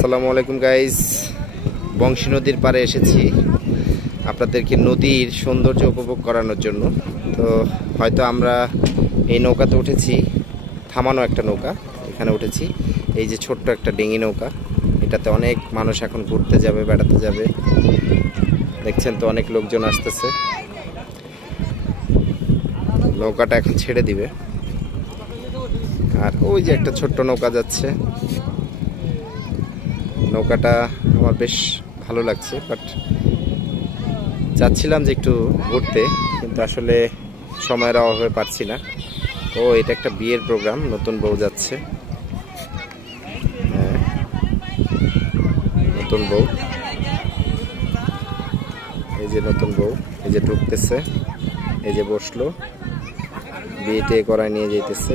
আসসালামু আলাইকুম গাইস, বংশী নদীর পাড়ে এসেছি আপনাদেরকে নদীর সৌন্দর্য উপভোগ করানোর জন্য। তো হয়তো আমরা এই নৌকাতে উঠেছি, থামানো একটা নৌকা, এখানে উঠেছি। এই যে ছোট্ট একটা ডিঙি নৌকা, এটাতে অনেক মানুষ এখন ঘুরতে যাবে, বেড়াতে যাবে। দেখছেন তো অনেক লোকজন আসতেছে। নৌকাটা এখন ছেড়ে দিবে, আর ওই যে একটা ছোট্ট নৌকা যাচ্ছে। নৌকাটা আমার বেশ ভালো লাগছে, বাট চাচ্ছিলাম যে একটু ঘুরতে, কিন্তু আসলে সময়ের অভাবে পারছি না। ও এটা একটা বিয়ের প্রোগ্রাম, নতুন বউ যাচ্ছে। হ্যাঁ, নতুন বউ, এই যে নতুন বউ, এই যে ঢুকতেছে, এই যে বসলো, বিয়েটে করায় নিয়ে যেতেছে।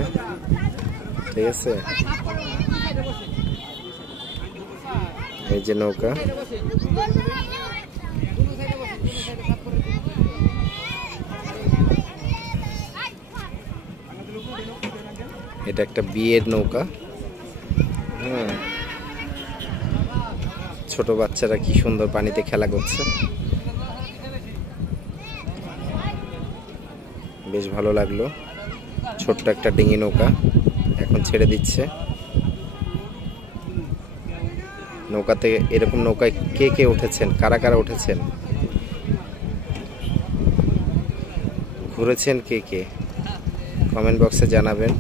ঠিক আছে, এই যে নৌকা। এটা একটা বিয়ের নৌকা। হ্যাঁ, ছোট বাচ্চারা কি সুন্দর পানিতে খেলা করছে, বেশ ভালো লাগলো। ছোট্ট একটা ডিঙি নৌকা এখন ছেড়ে দিচ্ছে। নৌকাতে এরকম নৌকায় কে কে উঠেছেন, কারা কারা উঠেছেন, ঘুরেছেন কে কে, কমেন্ট বক্সে জানাবেন।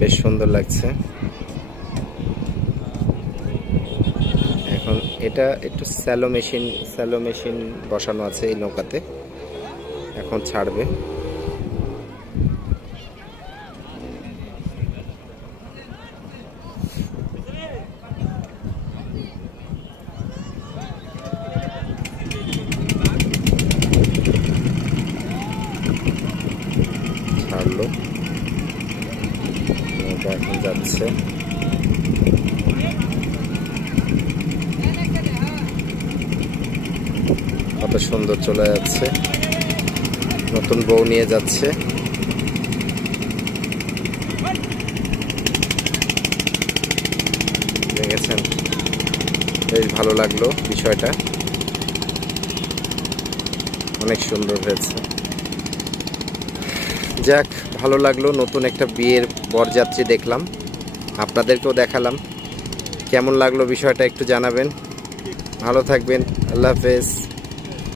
বেশ সুন্দর লাগছে। এখন এটা একটু স্যালো মেশিন বসানো আছে এই নৌকাতে, এখন ছাড়বে। ছাড়লো, নৌকা এখন যাচ্ছে। কত সুন্দর চলে যাচ্ছে, নতুন বউ নিয়ে যাচ্ছে। দেখেছেন, বেশ ভালো লাগলো বিষয়টা, অনেক সুন্দর হয়েছে। যাক, ভালো লাগলো, নতুন একটা বিয়ের বরযাত্রী দেখলাম, আপনাদেরকেও দেখালাম। কেমন লাগলো বিষয়টা একটু জানাবেন। ভালো থাকবেন, আল্লাহ হাফেজ।